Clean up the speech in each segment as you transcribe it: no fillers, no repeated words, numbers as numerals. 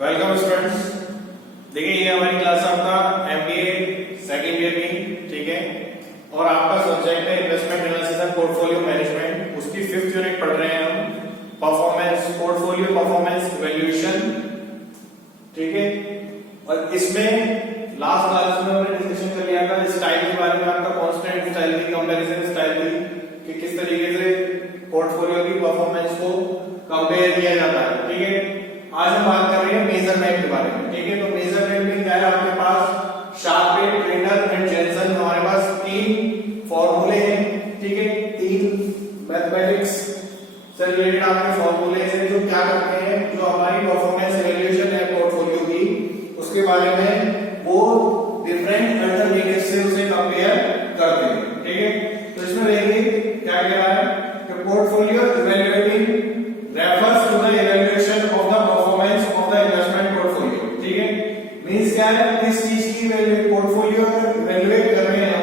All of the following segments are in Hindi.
Welcome students. देखिए ये हमारी क्लास आपका एमबीए सेकंड ईयर की, ठीक है, और आपका सब्जेक्ट है investment analysis and portfolio management. उसकी 5th यूनिट पढ़ रहे हैं हम, परफॉर्मेंस पोर्टफोलियो परफॉर्मेंस इवैल्यूएशन, ठीक है। और इसमें लास्ट क्लास में हमने डिस्कशन कर लिया था स्टाइल के बारे में, आपका कांस्टेंट स्टाइल की, कंपैरिजन स्टाइल की, कि किस तरीके से पोर्टफोलियो की परफॉर्मेंस को कंपेयर किया जाता है, ठीक है। आज हम बात कर रहे हैं मेजरमेंट के बारे में, ठीक है। तो मेजरमेंट में क्या है आपके पास, शार्पे, ट्रेनर एंड जेनसन, हमारे पास 3 फॉर्मूले हैं, ठीक है। 3 मैथमेटिक्स से रिलेटेड आपके फॉर्मूले हैं जो क्या करते हैं, जो हमारी परफॉर्मेंस इवैल्यूएशन है पोर्टफोलियो की, उसके बारे में वो डिफरेंट अल्टरनेटिव से उसे कंपेयर करते हैं, ठीक है। तो इसमें देखिए क्या कह रहा है कि portfolio evaluating refers to the evaluation of the performance of the investment portfolio, ठीक है। मींस क्या है, किस चीज की पोर्टफोलियो इवैल्यूएट कर रहे हैं हम,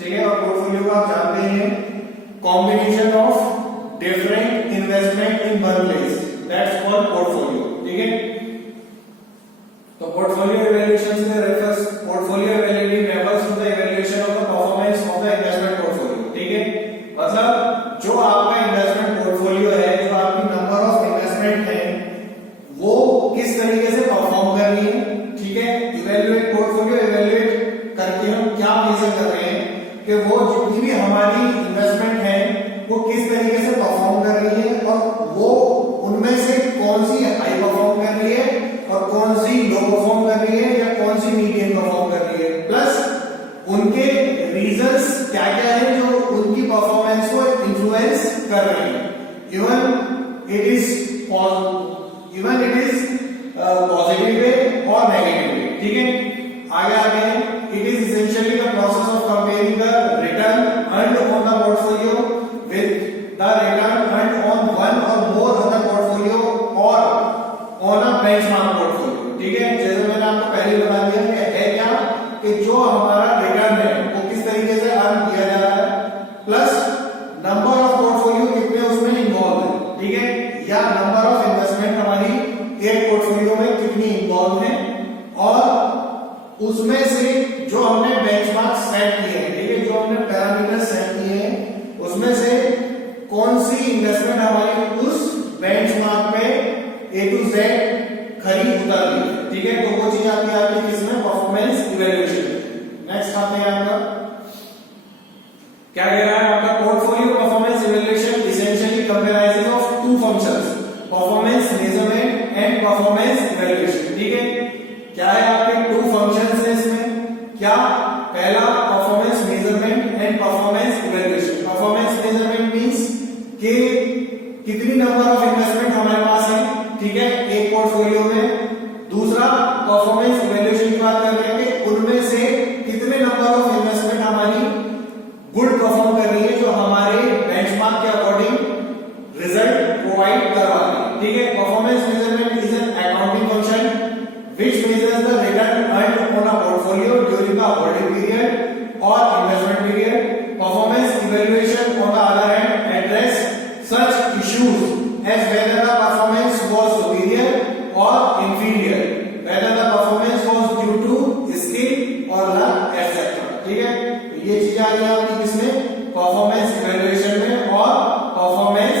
ठीक है। और पोर्टफोलियो को आप जानते हैं combination of different investment in one place, that's called portfolio, ठीक है। तो पोर्टफोलियो इवैल्यूएशन से refers, portfolio evaluating refers to the evaluation of the performance of the investment portfolio, ठीक है। मतलब जो आपका इन्वेस्टमेंट पोर्टफोलियो है, जो आपकी नंबर ऑफ इन्वेस्टमेंट है, वो किस तरीके से परफॉर्म कर रही है, ठीक है। इवैल्यूएट, पोर्टफोलियो इवैल्यूएट करके हम क्या मेजर कर रहे हैं कि वो जितनी भी हमारी इन्वेस्टमेंट है वो किस तरीके से परफॉर्म कर रही है, और वो उनमें से कौन सी हाई परफॉर्म कर रही है और कौन सी लो परफॉर्म कर रही है या कौन सी मीडियम परफॉर्म कर रही है, प्लस उनके रीजंस क्या क्या है जो उनकी परफॉर्मेंस को इन्फ्लुएंस कर रहे हैं। Even it is positive way और नेगेटिव वे, ठीक है। आगे आगे it is essentially the process of comparing the return earned on the portfolio with the return earned on one और मोर अदर पोर्टफोलियो और ऑन अ बेंचमार्क पोर्टफोलियो, ठीक है। जैसे मैंने आपको पहले बता दिया कि है क्या, कि जो हमारा रिटर्न है वो किस तरीके से अर्न किया जा रहा है, प्लस नंबर ऑफ पोर्टफोलियो कितने उसमें इन्वॉल्व है, ठीक है, या नंबर ऑफ इन्वेस्टमेंट हमारी एक पोर्टफोलियो में कितनी इन्वॉल्व है, और उसमें से जो हमने बेंचमार्क सेट किए हैं, ठीक है, जो हमने पैरामीटर सेट किए हैं, उसमें से कौन सी इन्वेस्टमेंट हमारी उस बेंचमार्क पे A to Z खरी उतर रही है, ठीक है। तो वो चीज आती है आपकी किसमें, परफॉर्मेंस इवैल्यूएशन। नेक्स्ट आते हैं आपका क्या कह रहा है, आपका portfolio performance evaluation essentially comprises of 2 functions, performance measurement and performance evaluation, ठीक है। क्या है आपके 2 फंक्शंस हैं इसमें, क्या, पहला performance measurement and performance evaluation. Performance measurement means कि कितनी नंबर ऑफ इन्वेस्टमेंट हमारे पास है, ठीक है, एक पोर्टफोलियो में। दूसरा परफॉर्मेंस इवैल्यूएशन की बात करते हैं कि उनमें से कितने नंबर ऑफ इन्वेस्टमेंट हमारी गुड परफॉर्म कर रही है, जो हमारे बेंचमार्क के अकॉर्डिंग रिजल्ट प्रोवाइड करवा रही है, ठीक है। Performance measurement is an accounting function which measures the return earned on a portfolio during the holding period or investment period. Performance evaluation on the other hand address such issues as whether the performance was superior or inferior, whether the performance was due to skill or luck, etc. ठीक है, ये चीज आ रही है आपकी किसमें, परफॉर्मेंस इवैल्यूएशन में और परफॉर्मेंस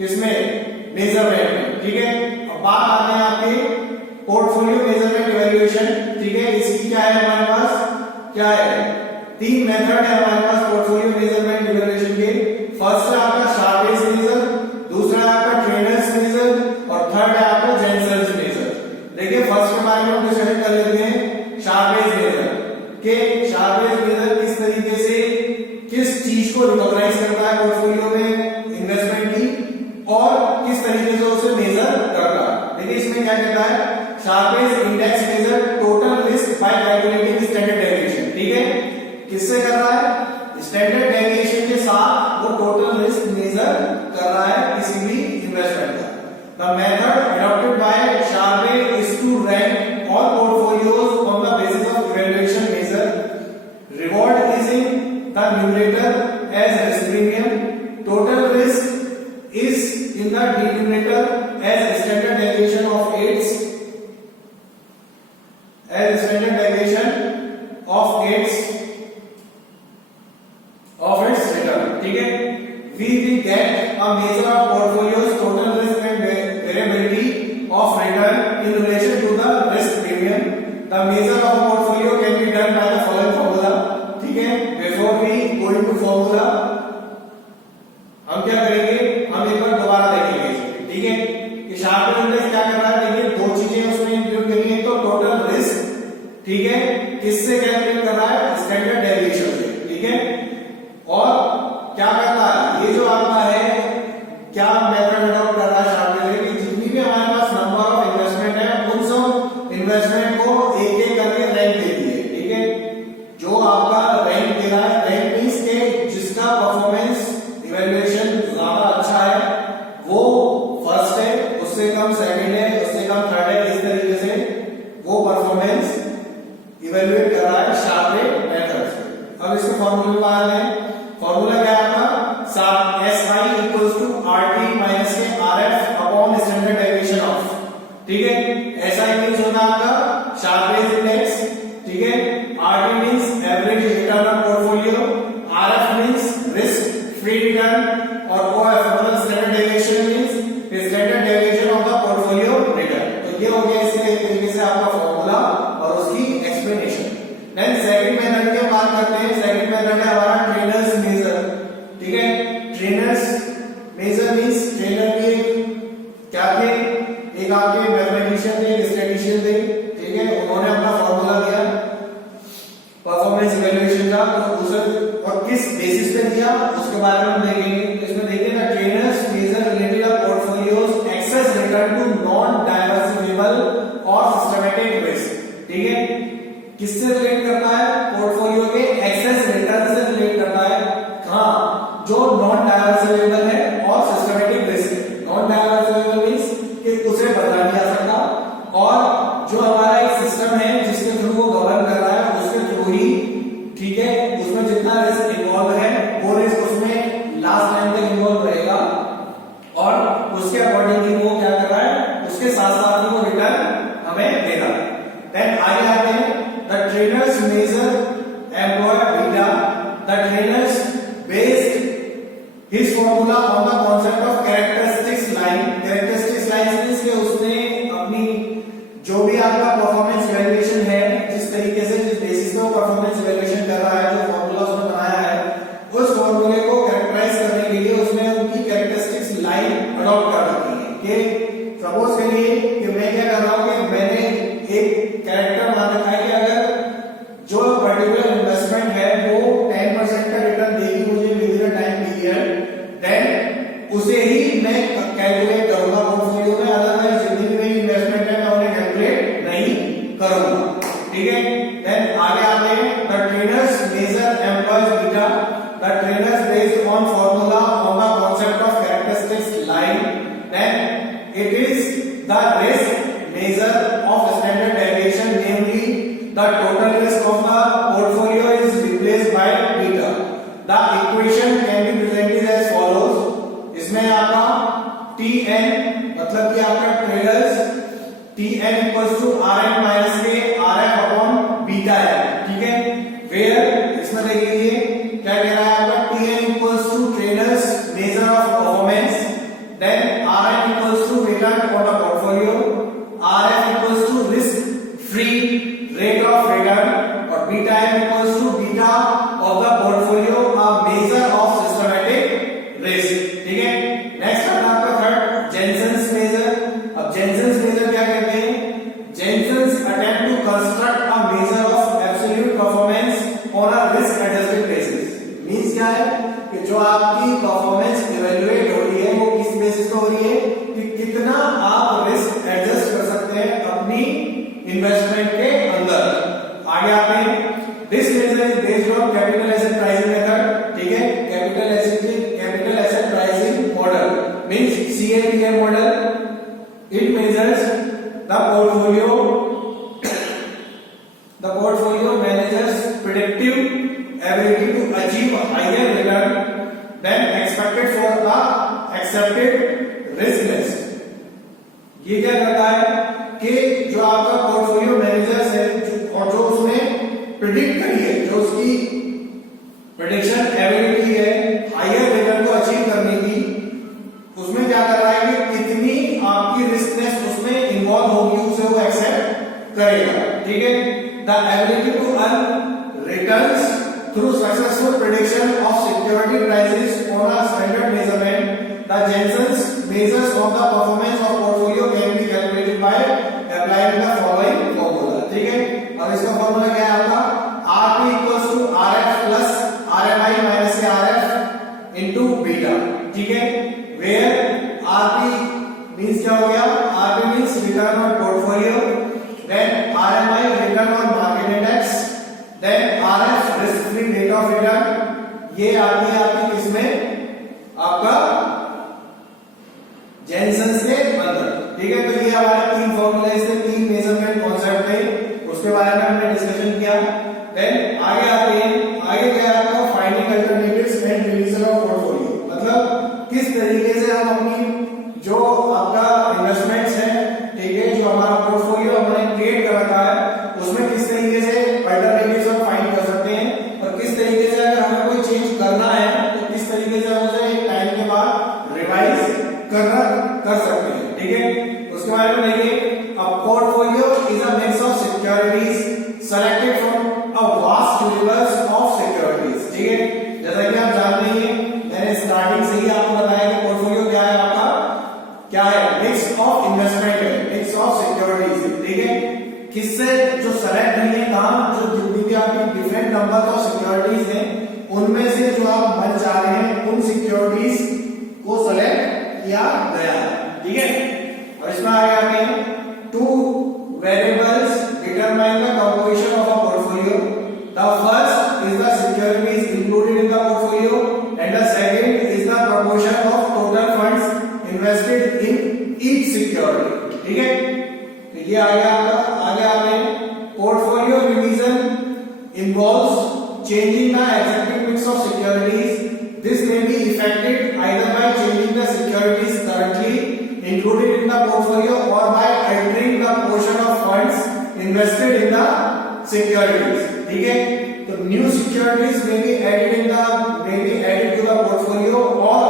किसमें, मेजरमेंट में, ठीक है। अब बात आते हैं आपके पोर्टफोलियो मेजरमेंट इवैल्यूएशन, ठीक है। इसकी क्या है हमारे पास, क्या है, 3 मेथड है हमारे पास पोर्टफोलियो मेजरमेंट इवैल्यूएशन के। फर्स्ट है आपका शार्पेस मेजर, दूसरा है आपका ट्रेनर्स मेजर, और थर्ड है आपका जेनसन्स मेजर। देखिए फर्स्ट के बारे में हम डिस्कशन कर लेते हैं, शार्पेस मेजर के। शार्पेस मेजर किस तरीके से किस चीज को रिकॉग्नाइज करता है पोर्टफोलियो में इन्वेस्टमेंट की, और किस तरीके से उसे मेजर करता है। देखिए इसमें क्या कहता है, Sharpe's index measure total risk by calculating standard deviation, ठीक है। किससे कर रहा है, स्टैंडर्ड डेविएशन के साथ वो टोटल रिस्क मेजर कर रहा है किसी भी इन्वेस्टमेंट का। The method adopted by Sharpe is to rank all portfolios on the basis of evaluation measure. Reward is in the numerator as risk premium. Total risk is in the denominator as standard deviation of 8 the measure of portfolio can be done by the following formula. ठीक है, before we going to formula हम क्या करेंगे, हम एक बार दोबारा देखेंगे। ठीक है, कि शार्प इंडेक्स क्या कर रहा है, देखिए दो चीजें उसमें इंक्लूड करी है। तो टोटल रिस्क, ठीक है, किससे कैलकुलेट कर रहा है, स्टैंडर्ड डेविएशन से। ठीक है, और क्या करता है, ये जो आपका है क्या मेथड अडॉप्ट कर रहा है शार्प इंडेक्स की, जितनी भी हमारे पास नंबर ऑफ इन्वेस्टमेंट है उन सब इन्वेस्टमेंट को एक एक करके रैंक देती है। ठीक है, जो आपका रैंक दे रहा है, रैंक मींस के जिसका परफॉर्मेंस इवैल्यूएशन ज्यादा अच्छा है वो फर्स्ट है, उससे कम सेकंड है, उससे कम थर्ड है। इस तरीके से वो परफॉर्मेंस इवैल्यूएट कर रहा है शार्प मेथड से। अब इसके फॉर्मूले में आ रहे हैं। फॉर्मूला क्या है आपका, SI equals to RT minus के RF upon standard deviation of. ठीक है, SI मींस होता है आपका शार्प रेंज इंडेक्स। ठीक है, RT means average return on portfolio, RF means risk free return, और OF मतलब standard deviation means standard deviation of the portfolio return. तो ये हो गया इसके तरीके से आपका फॉर्मूला और उसकी एक्सप्लेनेशन। देन सेकंड मेथड की बात करते हैं। सेकंड मेथड है हमारा ट्रेनर्स मेजर। ठीक है, ट्रेनर्स मेजर मींस ट्रेनर के क्या थे, एक आपके मैथमेटिशियन थे, एक स्टैटिस्टिशियन थे। ठीक है, उन्होंने अपना फॉर्मूला दिया परफॉर्मेंस इवैल्यूएशन का, तो उसे और किस बेसिस पे दिया उसके बारे में हम देखेंगे। इसमें देखिए ना, Treynor's measure related of portfolio's excess return to non diversifiable और सिस्टमैटिक रिस्क। ठीक है, किससे रिलेट करता है, पोर्टफोलियो के एक्सेस रिटर्न से रिलेट करता है। हाँ, जो नॉन डाइवर्सिफिएबल है और सिस्टमैटिक रिस्क है। नॉन डाइवर्सिफिएबल मींस कि उसे बदला नहीं जा सकता, और जो हमारा एक सिस्टम है जिसके थ्रू वो गवर्न कर रहा है उसके थ्रू ही, ठीक है, उसमें जितना रिस्क इन्वॉल्व है वो रिस्क उसमें लास्ट टाइम तक इन्वॉल्व रहेगा, और उसके अकॉर्डिंगली वो क्या कर रहा है, उसके साथ साथ ही वो रिटर्न हमें देगा। देन आगे आते हैं, the Treynor's measure employ beta. The Treynor's based his formula on the concept of characteristics line. Characteristics line means कि उसने अपनी जो भी आपका परफॉर्मेंस इवैल्यूएशन है, जिस तरीके से जिस बेसिस पे वो परफॉर्मेंस इवैल्यूएशन कर रहा है, जो फॉर्मूला उसने बनाया है, उस फॉर्मूले को कैरेक्टराइज करने के लिए उसने उनकी कैरेक्टरिस्टिक्स लाइन अडॉप्ट कर रखी है। कि सपोज करिए कि मैं क्या कर रहा हूं कि मैंने एक कैरेक्टर मान रखा है कि अगर जो पर्टिकुलर इन्वेस्टमेंट है वो 10% का रिटर्न देगी मुझे within time period, then उसे ही मैं कैलकुलेट करूंगा पोर्टफोलियो में। अदरवाइज जितनी भी मेरी इन्वेस्टमेंट है मैं उन्हें कैलकुलेट नहीं करूंगा। ठीक है, देन आगे आते हैं, the Treynor's measure employs beta. The Treynor's based on formula on the concept of characteristics line, then it is the risk measure of standard deviation, namely the total risk of the portfolio is replaced by beta. The equation can be presented as follows. इसमें आपका Tn मतलब कि आपका traders Tn equals to Rn minus के Rf upon beta है। ठीक है, where इसमें देख लीजिए क्या कह रहा है आपका, Tn equals to traders measure of performance, then Rn equals to return on the portfolio, RF equals to risk free rate of return, और beta m equals to beta of the portfolio, a measure of systematic risk। ठीक है, नेक्स्ट आता है आपका थर्ड, जेनसन्स मेजर। अब जेनसन्स मेजर क्या कहते हैं, Jensen's attempt to construct a measure of absolute performance on a risk adjusted basis. Means क्या है कि जो आपकी परफॉर्मेंस इवैल्यूएट हो रही है वो किस बेसिस पे हो रही है, कि कितना आप रिस्क एडजस्ट कर सकते हैं अपनी इन्वेस्टमेंट के अंदर। आगे आते हैं, this measure is based on capital asset pricing method. ठीक है, capital asset pricing model means CAPM model. It measures the portfolio managers predictive ability to achieve higher return than expected for the accepted risk list. ये क्या करता है कि जो आपका पोर्टफोलियो मैनेजर्स है और जो उसने प्रेडिक्ट करी है, जो उसकी प्रेडिक्शन एबिलिटी है हायर रिटर्न को अचीव करने की, उसमें क्या कर रहा है कि कितनी आपकी रिस्कनेस उसमें इन्वॉल्व होगी उसे वो एक्सेप्ट करेगा। ठीक है, the ability to earn returns through successful prediction of security prices on a standard measurement, the Jensen's measures of the performance of portfolio can be calculated by applying the following formula. ठीक है, अब इसका फॉर्मूला क्या है आपका, RP equals to RF plus RMI minus RF into beta. ठीक है, वेयर RP मींस क्या हो गया, RP means return on portfolio, then RMI return on market index, then RF risk free rate of return. ये आती है आपकी किसमें, आपका जेनसेंस के अंदर। ठीक है, तो ये हमारे तीन फॉर्मूले से तीन मेजरमेंट कॉन्सेप्ट थे, उसके बारे में हमने डिस्कशन किया। देन आगे आते हैं, आगे क्या है आपका finding alternatives and revision of portfolio, मतलब किस तरीके से हम अपनी जो आपका इन्वेस्टमेंट्स है, ठीक है, जो हमारा पोर्टफोलियो हमने क्रिएट कर रखा है उसमें किस तरीके से अल्टरनेटिव्स हम फाइंड कर सकते हैं, और किस तरीके से अगर हमें कोई चेंज करना है तो किस तरीके से हम उसे एक टाइम के बाद रिवाइज कर सकते हैं। ठीक है, उसके बारे में देखिए, a portfolio is a mix of securities selected from a vast universe of securities. ठीक है, जैसा कि आप जानते हैं, मैंने स्टार्टिंग से ही आपको बताया कि पोर्टफोलियो क्या है आपका, क्या है, मिक्स ऑफ इन्वेस्टमेंट है, मिक्स ऑफ सिक्योरिटीज। ठीक है, किससे जो सेलेक्ट नहीं है, कहां जो जितनी भी आपकी डिफरेंट नंबर ऑफ सिक्योरिटीज हैं उनमें से जो आप मन चाह रहे हैं उन सिक्योरिटीज को सेलेक्ट किया गया। ठीक है, और इसमें आगे आते हैं, two variables determine the composition of a portfolio, the first is the securities included in the portfolio and the second is the proportion of total funds invested in each security. ठीक है, तो ये आगे आते हैं, portfolio revision involves changing the existing mix of securities. This may be effected either by changing the securities currently included in the portfolio or by altering the portion of funds invested in the securities. ठीक है, तो new securities may be added to the portfolio or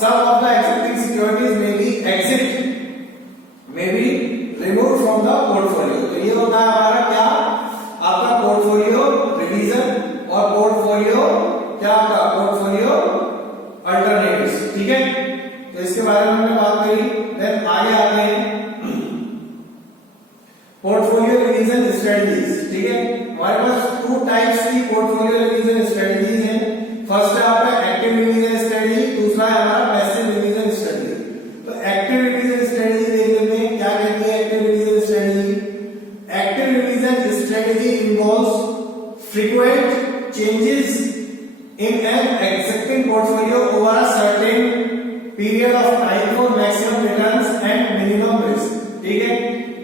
some of the existing securities may be removed from the portfolio. तो ये होता है हमारा क्या, आपका पोर्टफोलियो रिवीजन और पोर्टफोलियो क्या आपका पोर्टफोलियो अल्टरनेटिव्स। ठीक है, तो इसके बारे में हमने बात करी। देन आगे आते हैं, पोर्टफोलियो रिवीजन स्ट्रेटजीज। ठीक है, हमारे पास टू टाइप्स की पोर्टफोलियो रिवीजन स्ट्रेटजीज हैं। फर्स्ट है आपका एक्टिव रिवीजन स्ट्रेटजी, दूसरा है हमारा पैसिव रिवीजन स्ट्रेटजी। तो एक्टिव रिवीजन स्ट्रेटजी देख लेते हैं, क्या कहती है active revision strategy. Active revision strategy involves frequent changes in an existing portfolio over a certain period of time for maximum returns and minimum risk। ठीक है,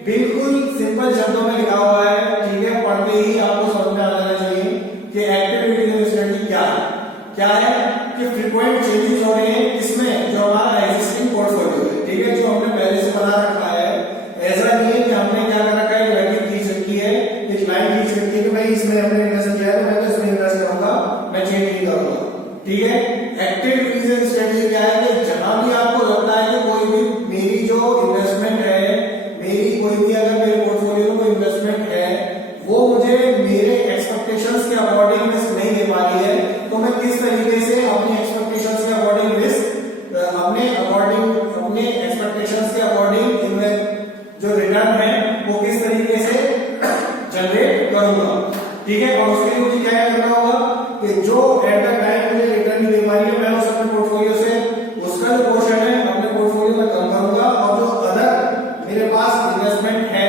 बिल्कुल सिंपल शब्दों में लिखा हुआ है। ठीक है, पढ़ते ही आपको समझ में आ जाना चाहिए कि एक्टिव रिवीजन स्ट्रेटजी क्या है कि फ्रीक्वेंट चेंजेस हो रहे हैं इसमें जो हमारा एग्जिस्टिंग पोर्टफोलियो है। ठीक है, जो हमने पहले से बना रखा है, ऐसा नहीं है कि हमने क्या कर रखा है, लाइन खींच रखी है, एक लाइन खींच रखी है कि भाई इसमें हमने इन्वेस्ट किया है तो मैं तो इसमें इन्वेस्ट करूंगा, मैं चेंज नहीं करूंगा। ठीक है, एक्टिव रिवीजन स्ट्रेटजी क्या है कि जहां भी आपको लगता है कि कोई भी मेरी जो इन्वेस्टमेंट है, मेरी कोई भी अगर मेरे पोर्टफोलियो में कोई इन्वेस्टमेंट है वो मुझे मेरे एक्सपेक्टेशंस के अकॉर्डिंग रिस्क नहीं दे पा रही है, तो मैं किस तरीके से अपनी एक्सपेक्टेशंस के अकॉर्डिंग रिस्क अपने एक्सपेक्टेशंस के अकॉर्डिंग जो रिटर्न है वो किस तरीके से जनरेट करूंगा। ठीक है, और उसके लिए मुझे क्या करना होगा कि जो एट द टाइम मुझे रिटर्न नहीं दे पा रही है, मैं उस अपने पोर्टफोलियो से उसका जो पोर्शन है अपने पोर्टफोलियो में कम करूंगा, और जो अदर मेरे पास इन्वेस्टमेंट है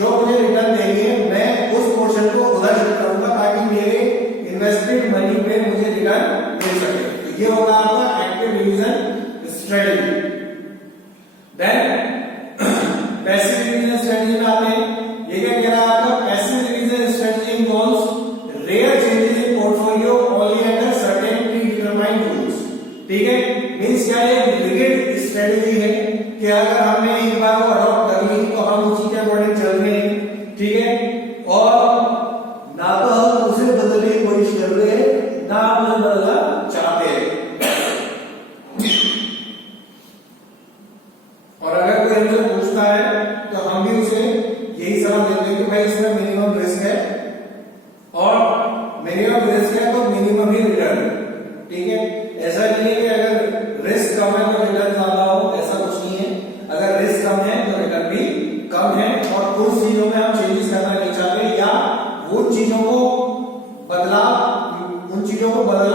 जो मुझे रिटर्न देंगे मैं उस पोर्शन को उधर शिफ्ट करूंगा ताकि मेरे इन्वेस्टेड मनी पे मुझे रिटर्न मिल सके। तो ये होगा आपका active revision strategy. Then passive revision strategy में आते हैं, ये क्या कह रहा है आपका, passive revision strategy involves rare changes in portfolio only under certain predetermined rules. ठीक है, मींस क्या है, रिगिड स्ट्रेटजी है कि अगर हमने एक बार वो अडॉप्ट कर ली तो हम उसी के अकॉर्डिंग चल रहे हैं। ठीक है, और ना तो हम उसे बदलने की कोशिश कर रहे हैं ना हम उसे बदलना चाहते हैं। और अगर कोई हमसे पूछता है तो हम भी उसे यही सलाह देते हैं कि भाई इसमें मिनिमम रिस्क है और मिनिमम रिस्क है तो मिनिमम ही रिटर्न, ठीक है। ऐसा नहीं है कि अगर रिस्क कम है तो रिटर्न ज्यादा हो, ऐसा कुछ नहीं है। अगर रिस्क कम है तो रिटर्न भी कम है और उन चीजों में हम चेंजेस करना नहीं चाहते या वो चीजों को बदलना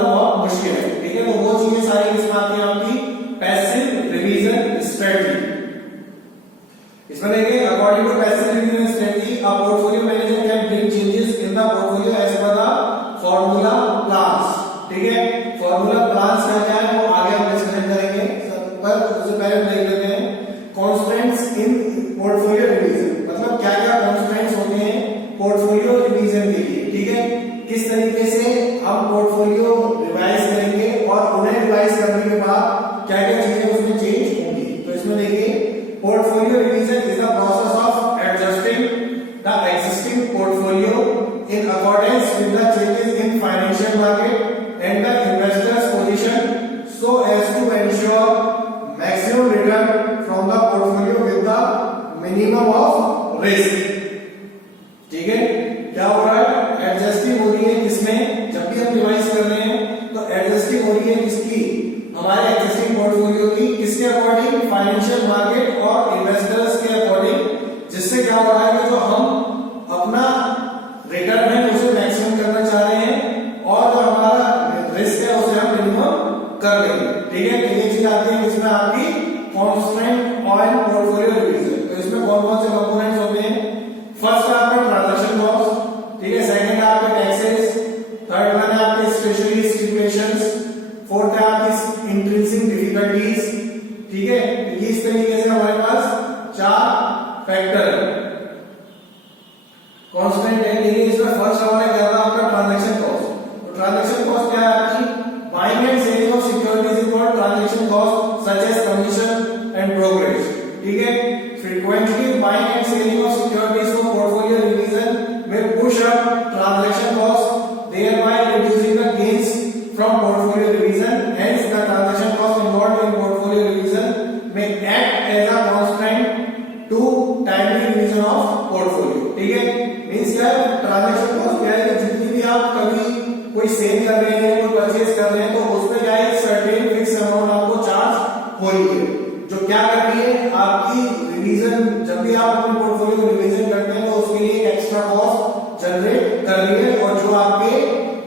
बहुत मुश्किल है, ठीक है। तो वो चीजें सारी किसमें आती है आपकी पैसिव रिवीजन स्ट्रेटजी। इसमें देखिए according to passive revision strategy a portfolio manager can bring changes in the portfolio as per the formula plans, ठीक है। फॉर्मूला प्लान्स क्या है वो आगे हम डिस्कशन करेंगे, पर उससे पहले देख लेते हैं कॉन्स्टेंट्स इन पोर्टफोलियो रिवीजन, मतलब क्या क्या कॉन्स्टेंट्स होते हैं पोर्टफोलियो रिवीजन के लिए, ठीक है। किस तरीके से हम पोर्टफोलियो रिवाइज करेंगे और उन्हें रिवाइज करने के बाद क्या क्या चीजें उसमें चेंज होंगी। तो इसमें देखिए portfolio revision is the process of adjusting the existing portfolio in accordance with the changes in financial market and the investors position so as to ensure maximum return from the portfolio with the minimum of risk, ठीक है। क्या हो रहा है, एडजस्टिंग हो रही है किसमें, जब भी हम रिवाइज कर रहे हैं तो एडजस्टिंग हो रही है किसकी, हमारे एक्जिस्टिंग पोर्टफोलियो की, किसके अकॉर्डिंग, फाइनेंशियल मार्केट और इन्वेस्टर्स के अकॉर्डिंग, जिससे क्या हो रहा है कि जो हम अपना रिटर्न है उसे मैक्सिमम करना चाह रहे हैं और जो हमारा रिस्क है उसे हम मिनिमम कर लेंगे, ठीक है। ये चीज आती है इसमें आपकी कॉन्स्टेंट ऑन पोर्टफोलियो रिवीजन। तो इसमें कौन कौन से कंपोनेंट्स होते हैं, फर्स्ट है आपका ट्रांजैक्शन कॉस्ट, ठीक है। सेकंड है आपके टैक्सेस, थर्ड वन है आपके स्टेशनरी स्टिपुलेशंस, फोर्थ है आपकी इंट्रिंसिक डिफिकल्टीज, ठीक है। ये इस तरीके से हमारे पास चार फैक्टर है कांस्टेंट है। देखिए इसमें फर्स्ट हमारा क्या था आपका ट्रांजैक्शन कॉस्ट। तो ट्रांजैक्शन कॉस्ट क्या है आपकी, buying and selling of securities is called transaction cost such as commission and brokerage, ठीक है। Frequently buying and selling of securities for portfolio revision may push up transaction cost, thereby reducing the gains from portfolio revision. Hence, the transaction cost involved in portfolio revision may act as a constant to timely revision of portfolio. ठीक है, मीन्स क्या है, ट्रांजेक्शन कॉस्ट क्या है, जितनी भी आप कभी कोई सेल कर रहे हैं, कोई परचेज कर रहे हैं, तो उसमें क्या है, सर्टेन फिक्स अमाउंट आपको चार्ज हो रही है, जो क्या करती है आपकी रिवीजन। जब भी आप अपने पोर्टफोलियो रिवीजन करते हैं तो उसके लिए एक्स्ट्रा कॉस्ट जनरेट कर रही है और जो आपके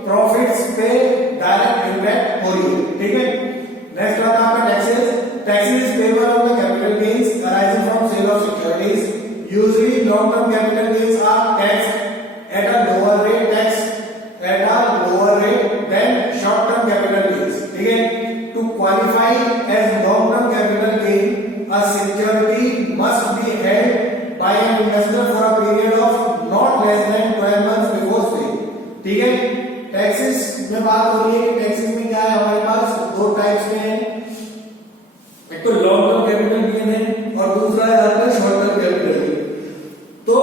प्रॉफिट्स पे डायरेक्ट इम्पैक्ट हो रही है, ठीक है। नेक्स्ट आता है आपका taxes. Taxes payable on the capital gains arising from sale of securities. Usually long term capital gains are taxed at a lower rate than short term capital gains, ठीक है। To qualify as long term capital gain a security must be held by an investor for a period of not less than 12 months before sale, ठीक है। टैक्सेस में बात हो रही है कि टैक्सेस में क्या है, हमारे पास दो टाइप्स में है, एक तो लॉन्ग टर्म कैपिटल गेन है और दूसरा है आपका शॉर्ट टर्म कैपिटल गेन। तो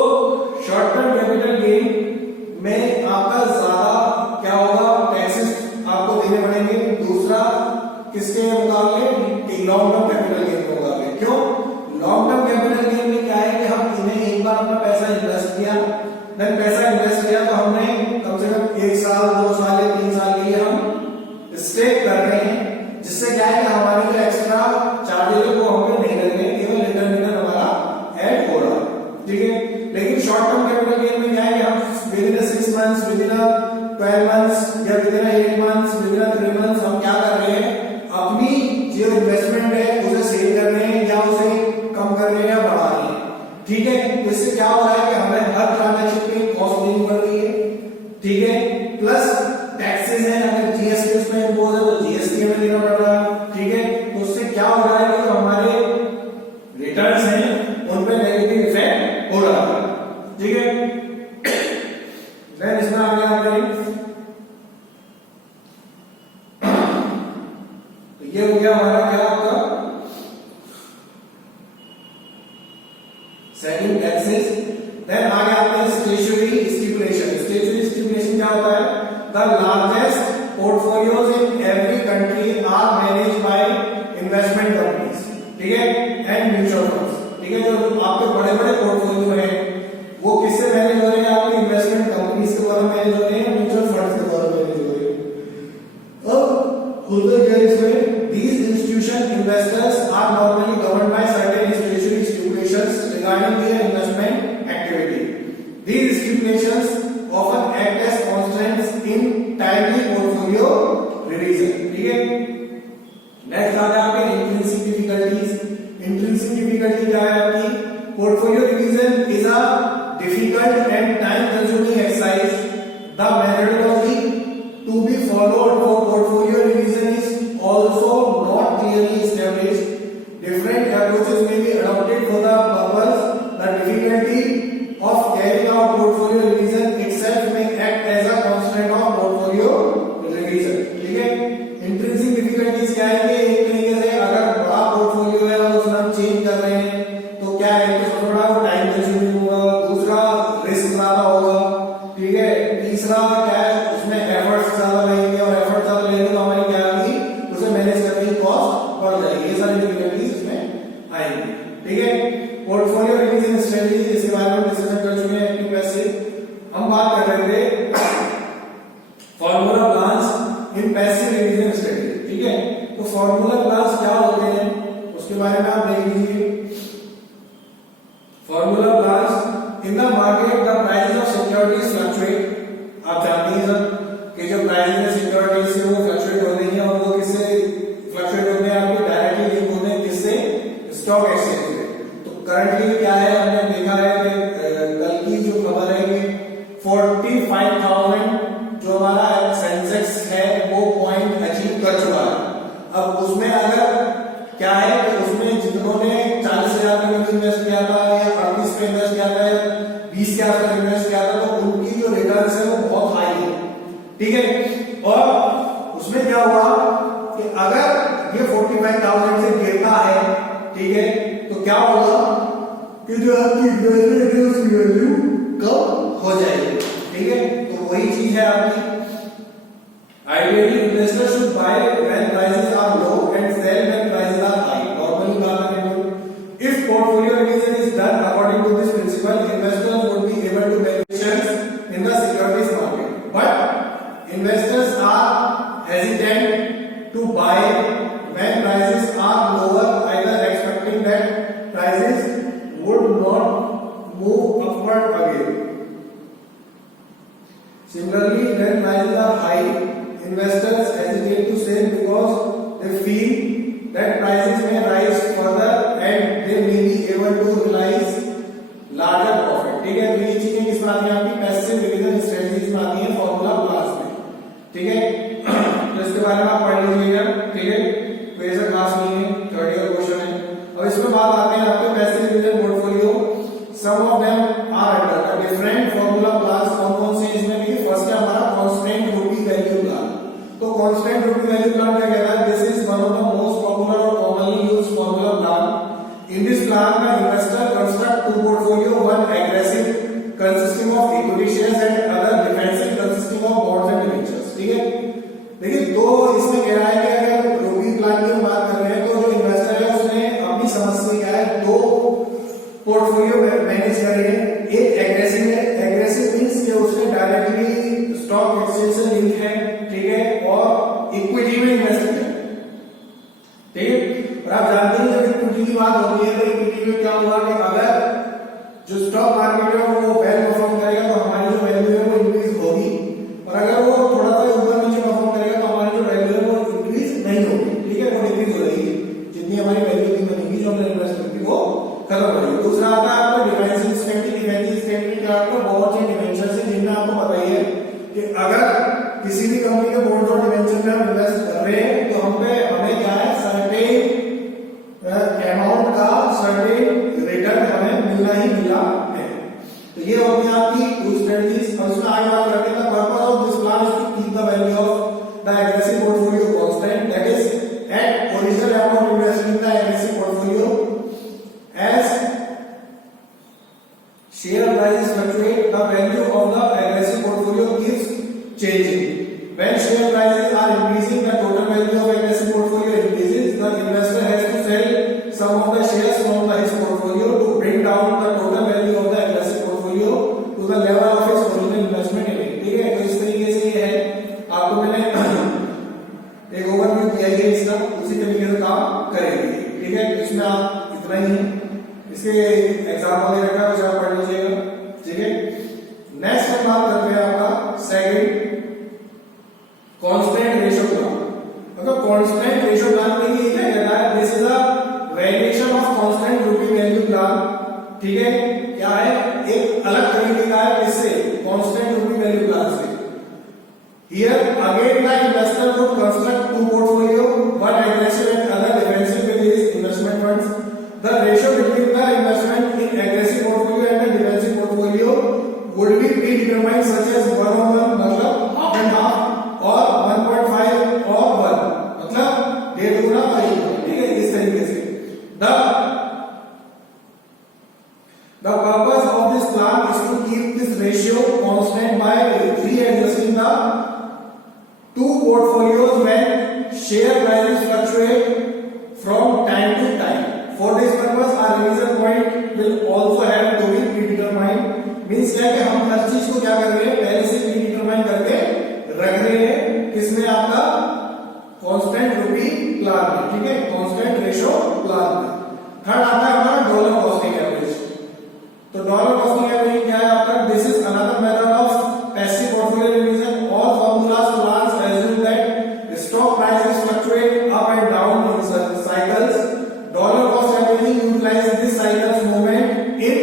शॉर्ट टर्म कैपिटल गेन में आपका ज्यादा क्या होगा, टैक्सेस आपको देने पड़ेंगे, दूसरा किसके मुकाबले, लॉन्ग टर्म कैपिटल गेन के मुकाबले। क्यों, लॉन्ग टर्म कैपिटल गेन में क्या है कि हम इन्हें एक बार अपना पैसा इन्वेस्ट किया, देन पैसा इन्वेस्ट किया तो हमने कम से कम 1 साल 2 साल या 3 साल के लिए हम स्टेक कर रहे हैं, जिससे क्या है कि हमारे जो एक्स्ट्रा चार्जेस है वो हमें नहीं लग रहे, केवल रिटर्न हमारा ऐड हो रहा है, ठीक है। लेकिन शॉर्ट टर्म कैपिटल गेन में क्या है कि हम within 6 months, within 12 months या within 8 months, within 3 months हम क्या कर रहे हैं, अपनी जो इन्वेस्टमेंट है उसे सेव कर रहे हैं या उसे कम कर रहे हैं या बढ़ा रहे हैं, ठीक है। तो इससे क्या हो रहा है कि हमें हर ट्रांजैक्शन पे कॉस्ट देनी पड़ रही है, ठीक है। प्लस टैक्सेस है, अगर जीएसटी उसमें इम्पोज है तो जीएसटी हमें देना पड़ रहा है, ठीक है। तो उससे क्या हो रहा है कि जो हमारे रिटर्न्स हैं उन पे नेगेटिव इफेक्ट हो रहा है, ठीक है। देन इसमें आगे आते हैं, ये हो गया हमारा क्या होगा, सेलिंग टैक्सेस। देन आगे आते हैं स्टेशनरी स्टिपुलेशन। स्टेशनरी स्टिपुलेशन क्या होता है, the largest portfolios in every country are managed by investment companies, ठीक है, एंड म्यूचुअल फंड्स, ठीक है। जो आपके बड़े बड़े पोर्टफोलियो हैं वो किससे मैनेज हो रहे हैं? आपके इन्वेस्टमेंट कंपनीज के द्वारा मैनेज हो रहे हैं, म्यूचुअल फंड्स के द्वारा मैनेज हो रहे हैं। अब होता क्या है इसमें, these institution investors are normally governed by certain statutory stipulations regarding their investment activity. These stipulations often act as constraints in timely portfolio revision. ठीक है, नेक्स्ट आता है आपके इंट्रिंसिक डिफिकल्टीज। इंट्रिंसिक डिफिकल्टी क्या है आपकी? Portfolio revision is a difficult and time consuming exercise. The methodology to be followed for portfolio revision is also not clearly established. Different approaches may be adopted for the purpose. The difficulty of carrying out portfolio revision itself may act as a constraint of portfolio revision. ठीक है, इंट्रिंसिक डिफिकल्टीज क्या है कि एक तरीके से अगर बड़ा पोर्टफोलियो है और उसमें हम चेंज कर रहे हैं तो क्या है कि थोड़ा टाइम कंज्यूमिंग होगा, दूसरा रिस्क ज्यादा होगा, ठीक है, तीसरा क्या है उसमें एफर्ट्स ज्यादा लगेंगे और एफर्ट ज्यादा लगेंगे तो हमारी क्या होगी, उसे मैनेज करने की कॉस्ट बढ़ जाएगी। ये सारी डिफिकल्टीज इसमें आएंगी। ठीक है, पोर्टफोलियो रिवीजन स्ट्रेटजी इसके बारे में डिस्कशन कर चुके हैं एक्टिव पैसिव। हम बात कर रहे थे formula plans in passive revision strategy. ठीक है, तो फॉर्मूला प्लान्स क्या होते हैं उसके बारे में आप देख लीजिए। Formula plans in the market the prices of securities fluctuate. आप जानते हैं सर कि जो प्राइस है सिक्योरिटीज से वो फ्लक्चुएट होते हैं और वो किससे फ्लक्चुएट होते हैं? आपके डायरेक्टली लिंक होते हैं किससे? स्टॉक एक्सचेंज से। तो करंटली क्या है, हमने देखा है कि कल की जो खबर है कि 45,000 जो हमारा सेंसेक्स है वो पॉइंट अचीव कर चुका है। अब उसमें अगर क्या है कि उसमें जिन्होंने 40,000 में इन्वेस्ट किया था या 38 में इन्वेस्ट किया था या 20 के आसपास इन्वेस्ट किया था तो उनकी जो रिटर्न्स है वो बहुत हाई है। ठीक है, और उसमें क्या हुआ कि अगर ये 45,000 से गिरता है, ठीक है, तो क्या होगा कि जो आपकी इन्वेस्टमेंट है उसकी वैल्यू कम हो जाएगी। ठीक है, तो वही चीज है आपकी। Ideally, investors should buy when prices are low and sell when prices are high. Normally, बात करें if portfolio revision is done according to this principle, investors would be able to make decisions in the securities market. But investors are hesitant to buy when prices are lower, either expecting that prices would not move upward again. Similarly, when prices are high, investors hesitate to sell because they feel that prices may rise further and they may be able to realize larger profit. ठीक है, तो ये चीजें किसमें आती हैं? आपकी पैसिव रिवीजन स्ट्रेटजीज में आती है फॉर्मूला क्लास में। ठीक है, तो इसके बारे में आप पढ़ लीजिएगा। ठीक है, कोई ऐसा क्लास नहीं है, थर्ड ईयर क्वेश्चन है। अब इसमें बात आते हैं आपके passive revision portfolio. Some of them are under different formula class. कौन से इसमें भी? फर्स्ट है हमारा कांस्टेंट रूपी वैल्यू प्लान। तो कांस्टेंट रूपी वैल्यू प्लान क्या कहता है? This is one of the most popular और commonly used formula plan. In this plan the investor construct two portfolio, one aggressive consisting of equity shares and other defensive consisting of bonds and debentures. ठीक है, देखिए दो इसमें कह रहा है कि अगर रूपी प्लान की बात कर रहे हैं तो जो इन्वेस्टर है उसने अपनी समझ से क्या है, दो पोर्टफोलियो मैनेज कर रहे हैं। एक एग्रेसिव है, एग्रेसिव मींस कि उसने डायरेक्टली स्टॉक एक्सचेंज से लिंक है, ठीक है, और इक्विटी में इन्वेस्ट किया। ठीक है, और आप जानते हैं जब इक्विटी की बात होती है तो इक्विटी में क्या होगा कि अगर जो स्टॉक मार्केट है वो वेल परफॉर्म करेगा तो हमारी जो वैल्यू है वो इंक्रीज होगी, और अगर वो थोड़ा सा ऊपर नीचे परफॉर्म करेगा तो हमारी जो वैल्यू है वो इंक्रीज नहीं होगी। ठीक है, वो डिक्रीज हो जाएगी, जितनी हमारी वैल्यू थी बनेगी जो हमने इन्वेस्ट की वो खत्म हो जाएगी। दूसरा आता है आपको डिफेंसिव स्ट्रेटजी। डिफेंसिव स्ट्रेटजी का आपको बहुत से डिमेंशन है जिनमें आपको पता ही है कि अगर किसी भी कंपनी के बोर्ड और डिवेंचर में हम इन्वेस्ट कर रहे हैं तो हमें क्या है, सर्टेन अमाउंट का सर्टेन रिटर्न हमें मिलना ही मिलना है। तो ये होती है आपकी टू स्ट्रेटजीज। और उसमें आगे बात करते हैं purpose of this plan is to keep the value of the aggressive portfolio constant, that is at original amount invested in the aggressive portfolio as share prices fluctuate, the value of the aggressive portfolio keeps changing. When share prices are increasing, the total value of aggressive portfolio increases. The investor has to sell some of the shares from his portfolio to bring down the total value of the aggressive portfolio. Example दे रखा है, उसे आप पढ़ लीजिएगा, ठीक है। नेक्स्ट हम बात करते हैं आपका सेकंड कांस्टेंट रेशियो प्लान। मतलब कांस्टेंट रेशियो प्लान में ये क्या कहता है, this is a variation of constant rupee value plan, ठीक है। क्या है, एक अलग तरीके का है, इससे कांस्टेंट रूपी वैल्यू प्लान से। Here again the investor would construct two portfolio, one aggressive and other defensive with his investment funds. The ratio between the investment in aggressive portfolio and the defensive portfolio would be predetermined such as 1:1 मतलब half and half और 1.5 और 1 मतलब 1.5 गुना और 1 गुना, ठीक है, इस तरीके से। The purpose of this plan is to keep this ratio constant by readjusting the two portfolios when share prices fluctuate from time to time. For this purpose, our revision point will also have to be predetermined. Means क्या है कि हम हर चीज को क्या कर रहे हैं, पहले से predetermine करके रख रहे हैं, किसमें, आपका constant रूपी प्लान में, ठीक है, constant रेशियो प्लान में। थर्ड आता है हमारा डॉलर कॉस्टिंग एवरेज। तो डॉलर कॉस्टिंग एवरेज क्या है आपका, this is another method of passive portfolio revision. All formulas plans assume that stock prices fluctuate up and down in cycles. Dollar cost averaging utilizes this cycle's movement in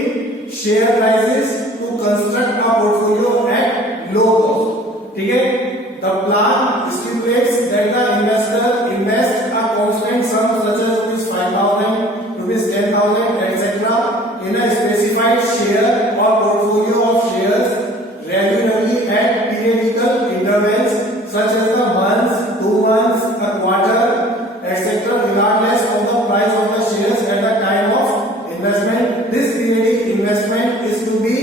share prices to construct a portfolio at low cost, ठीक है। The plan stipulates that the investor invests a constant sum such as ₹5,000, ₹10,000, etc. in a specified share or portfolio of shares regularly at periodical intervals such as the months, 2 months, a quarter, etc. regardless of the price of the shares at the time of investment. This periodic investment is to be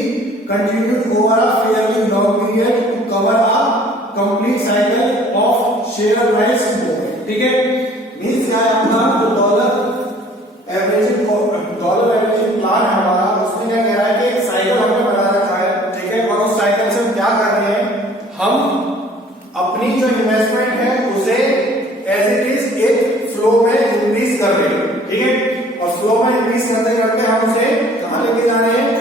continued over a fairly long period to cover a complete cycle of share price movement, ठीक है। मीन्स क्या है अपना जो डॉलर एवरेजिंग प्लान है हमारा, उसमें क्या कह रहा है कि एक साइकिल हमने बना रखा है, ठीक है, और उस साइकिल से हम क्या कर रहे हैं, हम अपनी जो इन्वेस्टमेंट है उसे एज इट इज एक फ्लो में इंक्रीज कर रहे हैं, ठीक है। और फ्लो में इंक्रीज करते करते हम उसे कहां लेके जा रहे हैं,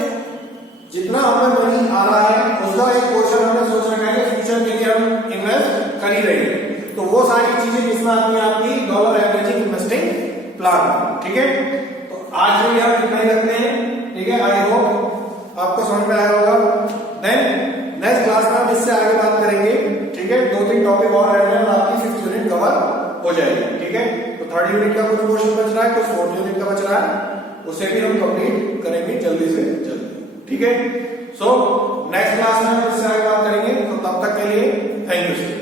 जितना हमें मनी आ रहा है उसका एक पोर्शन हमने सोच रखा है कि फ्यूचर के लिए हम इन्वेस्ट कर ही रहे हैं। तो वो सारी चीजें किसमें आती है, आपकी डॉलर एवरेजिंग इन्वेस्टिंग प्लान, ठीक है। तो आज भी हम इतना ही रखते हैं, ठीक है। आई होप आपको समझ में आया होगा। देन नेक्स्ट क्लास में हम इससे आगे बात करेंगे, ठीक है। 2-3 टॉपिक और रह गए और आपकी 5th यूनिट कवर हो जाएगी, ठीक है। तो 3rd यूनिट का कुछ पोर्शन बच रहा है, कुछ 4th यूनिट का बच रहा है, उसे भी हम कंप्लीट करेंगे जल्दी से जल्दी, ठीक है। सो नेक्स्ट क्लास में हम इससे आगे बात करेंगे। तो तब तक के लिए थैंक यू।